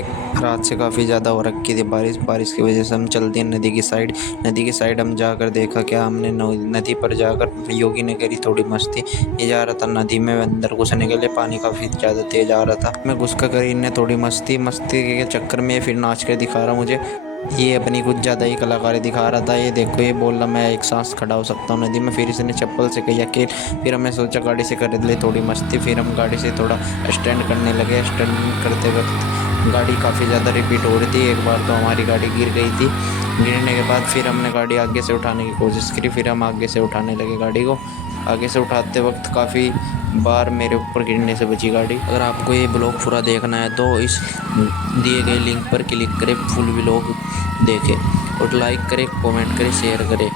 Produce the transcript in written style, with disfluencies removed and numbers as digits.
रात से काफ़ी ज़्यादा हो रखी थी बारिश। बारिश की वजह से हम चल दिए नदी की साइड। नदी की साइड हम जाकर देखा क्या, हमने नदी पर जाकर योगी ने करी थोड़ी मस्ती। ये जा रहा था नदी में अंदर घुसने के लिए, पानी काफ़ी ज़्यादा तेज आ रहा था। मैं घुस कर करी इनने थोड़ी मस्ती। मस्ती के चक्कर में ये फिर नाच कर दिखा रहा मुझे, ये अपनी कुछ ज़्यादा ही कलाकारी दिखा रहा था। ये देखो, ये बोल रहा मैं एक सांस खड़ा हो सकता हूँ नदी में। फिर इसने चप्पल से कही अकेल। फिर हमने सोचा गाड़ी से कर ले थोड़ी मस्ती। फिर हम गाड़ी से थोड़ा स्टैंड करने लगे। स्टैंड करते वक्त गाड़ी काफ़ी ज़्यादा रिपीट हो रही थी। एक बार तो हमारी गाड़ी गिर गई थी। गिरने के बाद फिर हमने गाड़ी आगे से उठाने की कोशिश करी। फिर हम आगे से उठाने लगे गाड़ी को। आगे से उठाते वक्त काफ़ी बार मेरे ऊपर गिरने से बची गाड़ी। अगर आपको ये ब्लॉग पूरा देखना है तो इस दिए गए लिंक पर क्लिक करें, फुल ब्लॉग देखें और लाइक करें, कमेंट करें, शेयर करें।